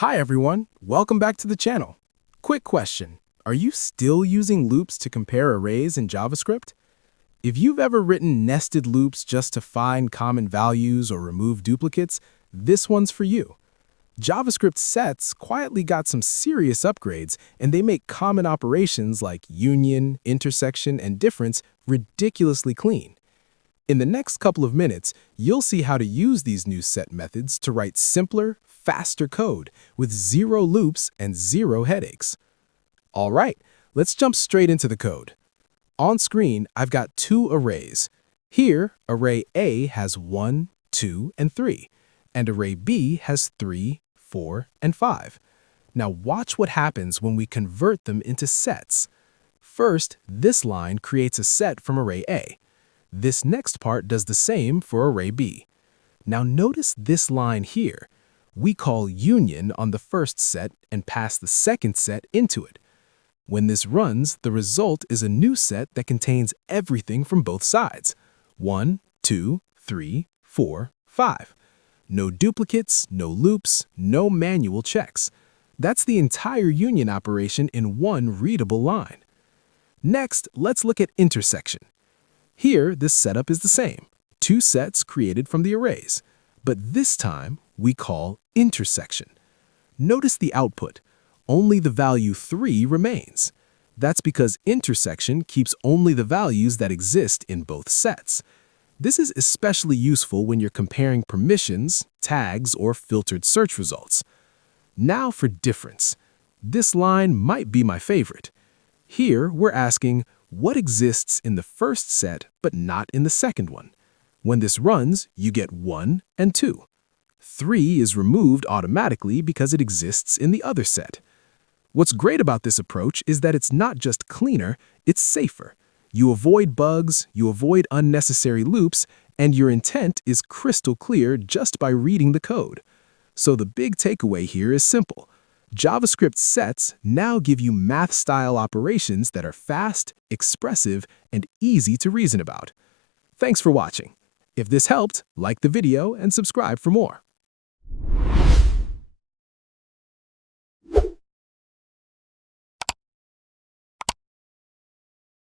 Hi everyone, welcome back to the channel. Quick question, are you still using loops to compare arrays in JavaScript? If you've ever written nested loops just to find common values or remove duplicates, this one's for you. JavaScript Sets quietly got some serious upgrades, and they make common operations like union, intersection, and difference ridiculously clean. In the next couple of minutes, you'll see how to use these new set methods to write simpler, faster code with zero loops and zero headaches. All right, let's jump straight into the code. On screen, I've got two arrays. Here, array A has 1, 2, and 3, and array B has 3, 4, and 5. Now watch what happens when we convert them into sets. First, this line creates a set from array A. This next part does the same for array B. Now notice this line here. We call union on the first set and pass the second set into it. When this runs, the result is a new set that contains everything from both sides. 1, 2, 3, 4, 5. No duplicates, no loops, no manual checks. That's the entire union operation in one readable line. Next, let's look at intersection. Here, this setup is the same. Two sets created from the arrays. But this time, we call intersection. Notice the output. Only the value 3 remains. That's because intersection keeps only the values that exist in both sets. This is especially useful when you're comparing permissions, tags, or filtered search results. Now for difference. This line might be my favorite. Here, we're asking, what exists in the first set but not in the second one? When this runs, you get 1 and 2. 3 is removed automatically because it exists in the other set. What's great about this approach is that it's not just cleaner, it's safer. You avoid bugs, you avoid unnecessary loops, and your intent is crystal clear just by reading the code. So the big takeaway here is simple. JavaScript sets now give you math-style operations that are fast, expressive, and easy to reason about. Thanks for watching. If this helped, like the video and subscribe for more.